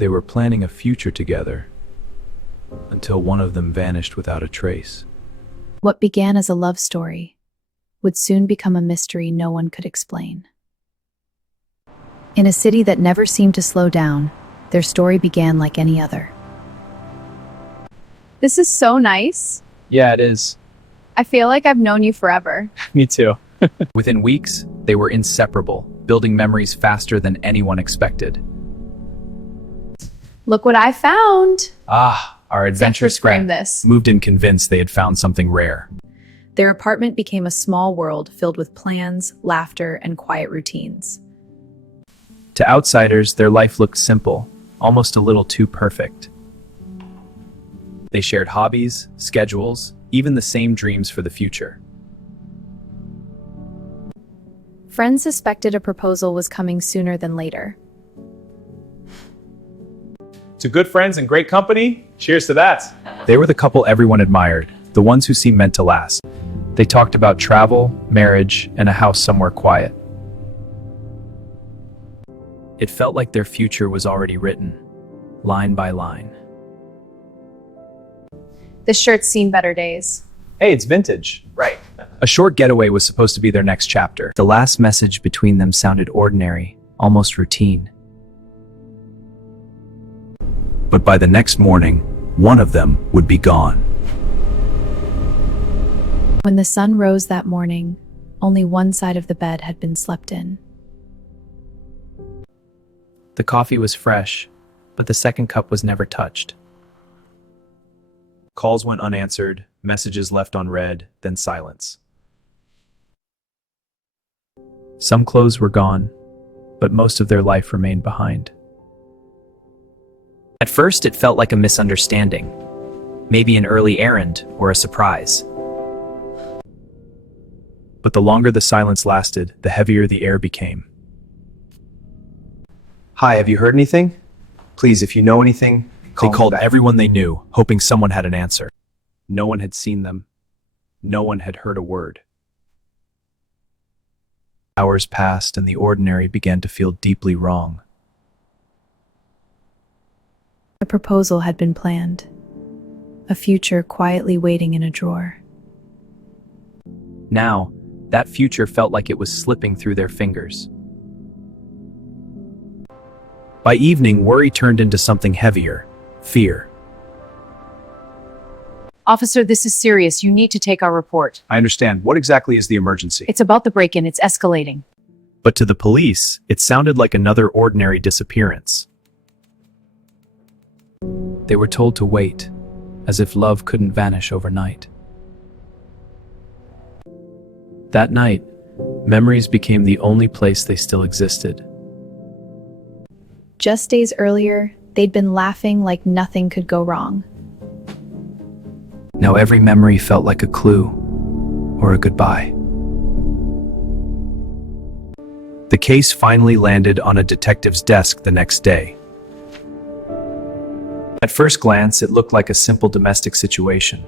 They were planning a future together until one of them vanished without a trace. What began as a love story would soon become a mystery no one could explain. In a city that never seemed to slow down, their story began like any other. This is so nice. Yeah, it is. I feel like I've known you forever. Me too. Within weeks, they were inseparable, building memories faster than anyone expected. Look what I found. Our adventurous frame friend this. moved in convinced they had found something rare. Their apartment became a small world filled with plans, laughter, and quiet routines. To outsiders, their life looked simple, almost a little too perfect. They shared hobbies, schedules, even the same dreams for the future. Friends suspected a proposal was coming sooner than later. To good friends and great company, cheers to that. They were the couple everyone admired, the ones who seemed meant to last. They talked about travel, marriage, and a house somewhere quiet. It felt like their future was already written, line by line. This shirt's seen better days. Hey, it's vintage. Right. A short getaway was supposed to be their next chapter. The last message between them sounded ordinary, almost routine. But by the next morning, one of them would be gone. When the sun rose that morning, only one side of the bed had been slept in. The coffee was fresh, but the second cup was never touched. Calls went unanswered, messages left unread, then silence. Some clothes were gone, but most of their life remained behind. At first, it felt like a misunderstanding, maybe an early errand or a surprise. But the longer the silence lasted, the heavier the air became. Hi, have you heard anything? Please, if you know anything, They call me called back. everyone they knew, hoping someone had an answer. No one had seen them. No one had heard a word. Hours passed, and the ordinary began to feel deeply wrong. A proposal had been planned, a future quietly waiting in a drawer. Now, that future felt like it was slipping through their fingers. By evening, worry turned into something heavier, fear. Officer, this is serious. You need to take our report. I understand. What exactly is the emergency? It's about the break-in. It's escalating. But to the police, it sounded like another ordinary disappearance. They were told to wait, as if love couldn't vanish overnight. That night, memories became the only place they still existed. Just days earlier, they'd been laughing like nothing could go wrong. Now every memory felt like a clue or a goodbye. The case finally landed on a detective's desk the next day. At first glance, it looked like a simple domestic situation.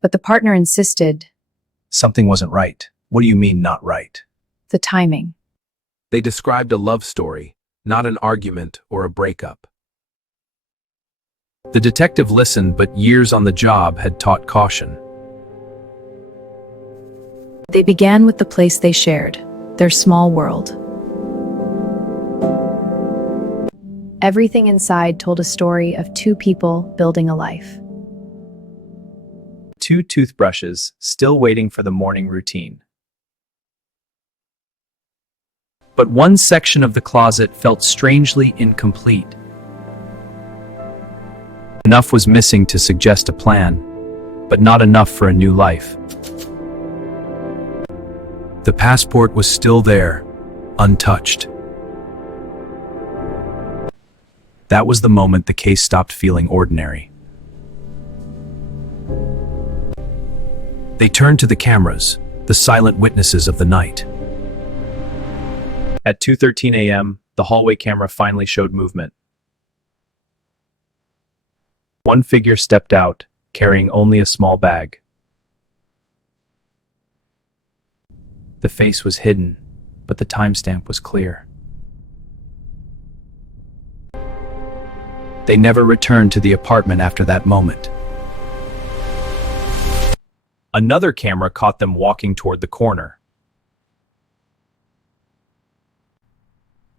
But the partner insisted. Something wasn't right. What do you mean, not right? The timing. They described a love story, not an argument or a breakup. The detective listened, but years on the job had taught caution. They began with the place they shared, their small world. Everything inside told a story of two people building a life. 2 toothbrushes, still waiting for the morning routine. But one section of the closet felt strangely incomplete. Enough was missing to suggest a plan, but not enough for a new life. The passport was still there, untouched. That was the moment the case stopped feeling ordinary. They turned to the cameras, the silent witnesses of the night. At 2:13 a.m., the hallway camera finally showed movement. One figure stepped out, carrying only a small bag. The face was hidden, but the timestamp was clear. They never returned to the apartment after that moment. Another camera caught them walking toward the corner.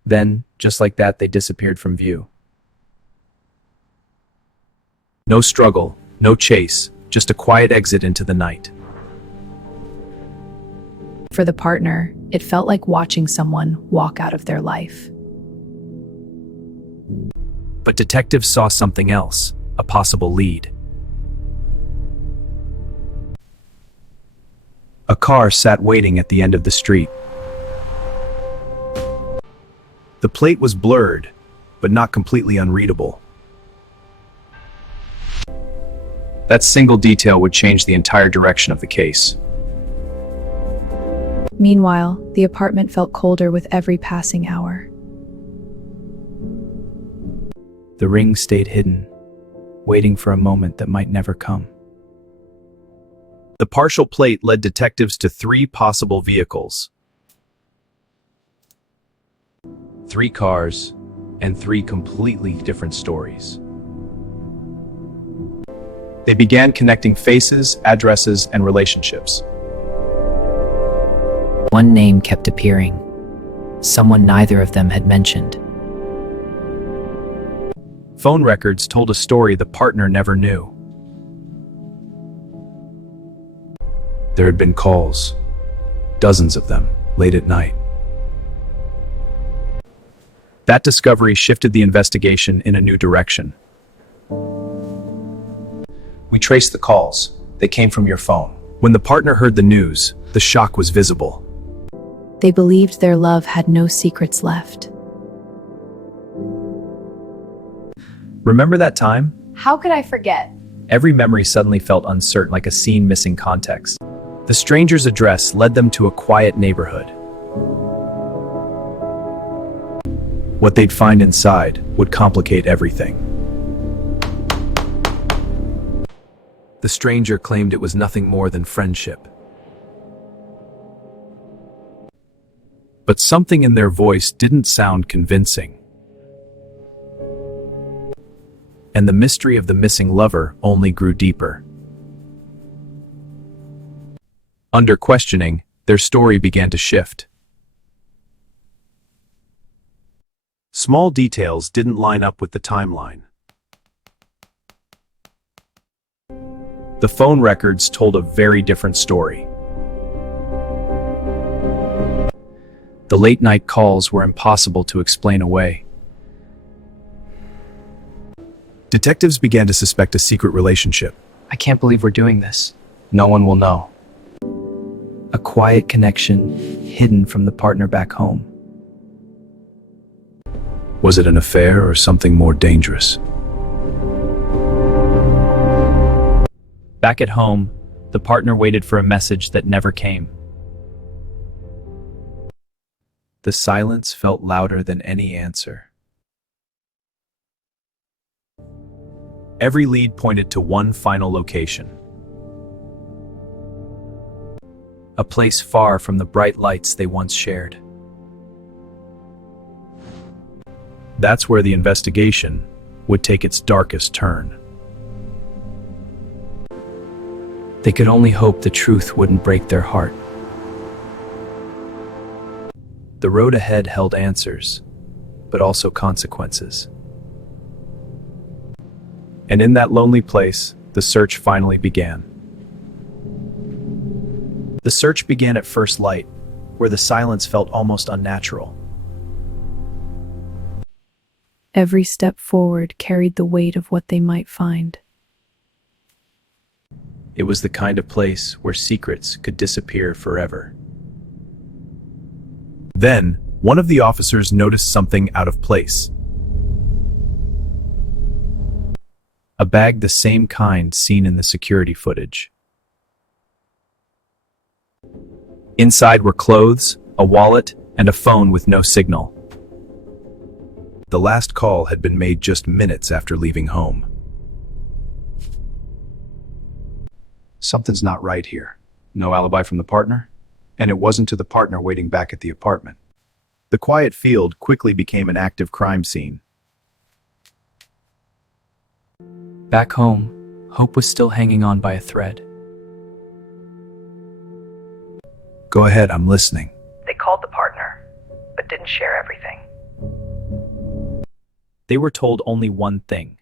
Then, just like that, they disappeared from view. No struggle, no chase, just a quiet exit into the night. For the partner, it felt like watching someone walk out of their life. But detectives saw something else, a possible lead. A car sat waiting at the end of the street. The plate was blurred, but not completely unreadable. That single detail would change the entire direction of the case. Meanwhile, the apartment felt colder with every passing hour. The ring stayed hidden, waiting for a moment that might never come. The partial plate led detectives to 3 possible vehicles. 3 cars and 3 completely different stories. They began connecting faces, addresses, and relationships. One name kept appearing, someone neither of them had mentioned. Phone records told a story the partner never knew. There had been calls, dozens of them, late at night. That discovery shifted the investigation in a new direction. We traced the calls. They came from your phone. When the partner heard the news, the shock was visible. They believed their love had no secrets left. Remember that time? How could I forget? Every memory suddenly felt uncertain, like a scene missing context. The stranger's address led them to a quiet neighborhood. What they'd find inside would complicate everything. The stranger claimed it was nothing more than friendship. But something in their voice didn't sound convincing. And the mystery of the missing lover only grew deeper. Under questioning, their story began to shift. Small details didn't line up with the timeline. The phone records told a very different story. The late-night calls were impossible to explain away. Detectives began to suspect a secret relationship. I can't believe we're doing this. No one will know. A quiet connection hidden from the partner back home. Was it an affair or something more dangerous? Back at home, the partner waited for a message that never came. The silence felt louder than any answer. Every lead pointed to one final location. A place far from the bright lights they once shared. That's where the investigation would take its darkest turn. They could only hope the truth wouldn't break their heart. The road ahead held answers, but also consequences. And in that lonely place, the search finally began. The search began at first light, where the silence felt almost unnatural. Every step forward carried the weight of what they might find. It was the kind of place where secrets could disappear forever. Then, one of the officers noticed something out of place. A bag the same kind seen in the security footage. Inside were clothes, a wallet, and a phone with no signal. The last call had been made just minutes after leaving home. Something's not right here. No alibi from the partner? And it wasn't to the partner waiting back at the apartment. The quiet field quickly became an active crime scene. Back home, hope was still hanging on by a thread. Go ahead, I'm listening. They called the partner, but didn't share everything. They were told only one thing.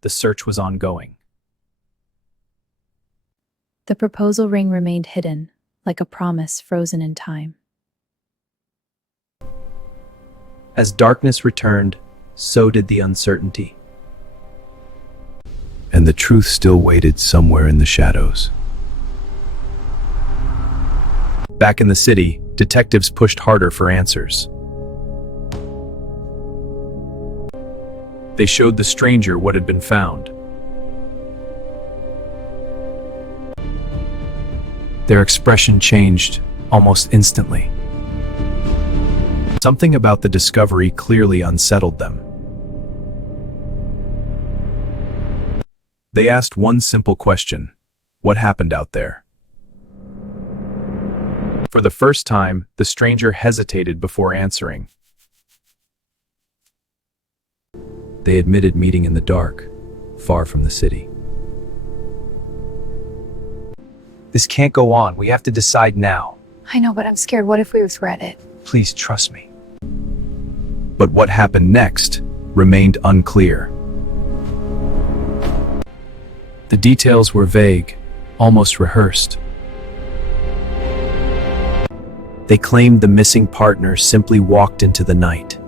The search was ongoing. The proposal ring remained hidden, like a promise frozen in time. As darkness returned, so did the uncertainty. And the truth still waited somewhere in the shadows. Back in the city, detectives pushed harder for answers. They showed the stranger what had been found. Their expression changed almost instantly. Something about the discovery clearly unsettled them. They asked one simple question: what happened out there? For the first time, the stranger hesitated before answering. They admitted meeting in the dark, far from the city. This can't go on. We have to decide now. I know, but I'm scared. What if we regret it? Please trust me. But what happened next remained unclear. The details were vague, almost rehearsed. They claimed the missing partner simply walked into the night.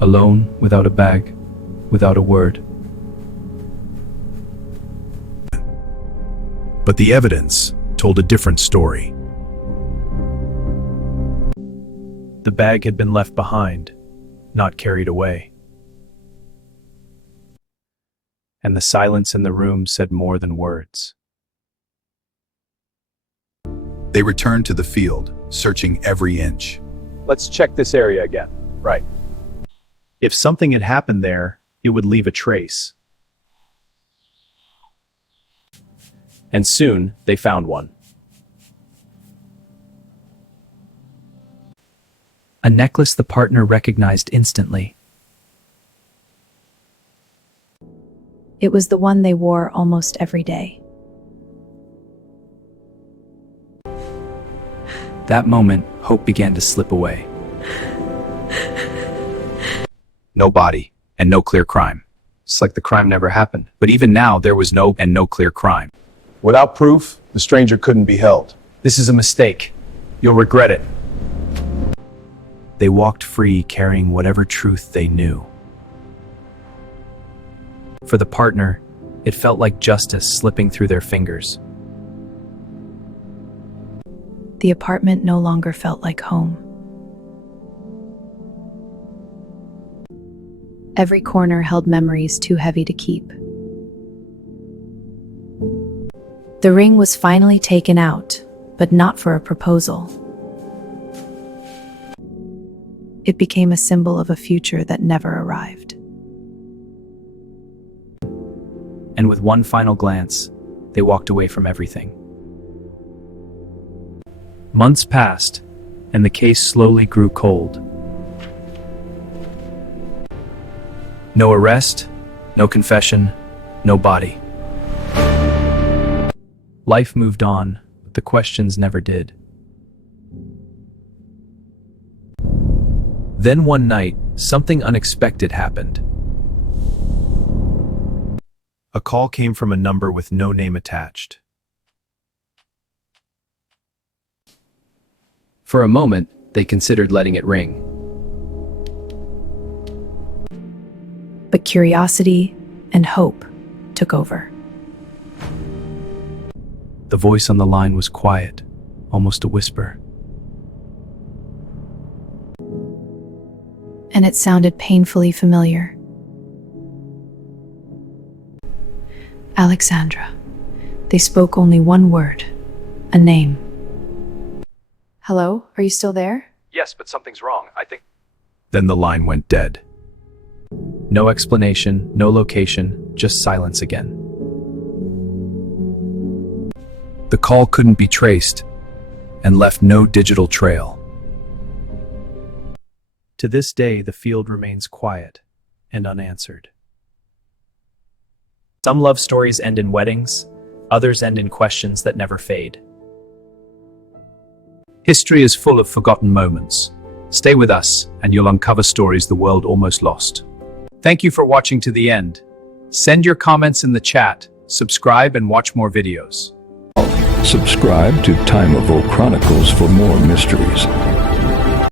Alone, without a bag, without a word. But the evidence told a different story. The bag had been left behind, not carried away. And the silence in the room said more than words. They returned to the field, searching every inch. Let's check this area again. Right. If something had happened there, it would leave a trace. And soon, they found one. A necklace the partner recognized instantly. It was the one they wore almost every day. That moment, hope began to slip away. No body, and no clear crime. It's like the crime never happened. But even now, there was no clear crime. Without proof, the stranger couldn't be held. This is a mistake. You'll regret it. They walked free, carrying whatever truth they knew. For the partner, it felt like justice slipping through their fingers. The apartment no longer felt like home. Every corner held memories too heavy to keep. The ring was finally taken out, but not for a proposal. It became a symbol of a future that never arrived. And with one final glance, they walked away from everything. Months passed, and the case slowly grew cold. No arrest, no confession, no body. Life moved on, but the questions never did. Then one night, something unexpected happened. A call came from a number with no name attached. For a moment, they considered letting it ring. But curiosity and hope took over. The voice on the line was quiet, almost a whisper. And it sounded painfully familiar. Alexandra. They spoke only one word, a name. Hello? Are you still there? Yes, but something's wrong. I think... Then the line went dead. No explanation, no location, just silence again. The call couldn't be traced and left no digital trail. To this day, the field remains quiet and unanswered. Some love stories end in weddings, others end in questions that never fade. History is full of forgotten moments. Stay with us, and you'll uncover stories the world almost lost. Thank you for watching to the end. Send your comments in the chat, subscribe, and watch more videos. Subscribe to TimeVault Chronicles for more mysteries.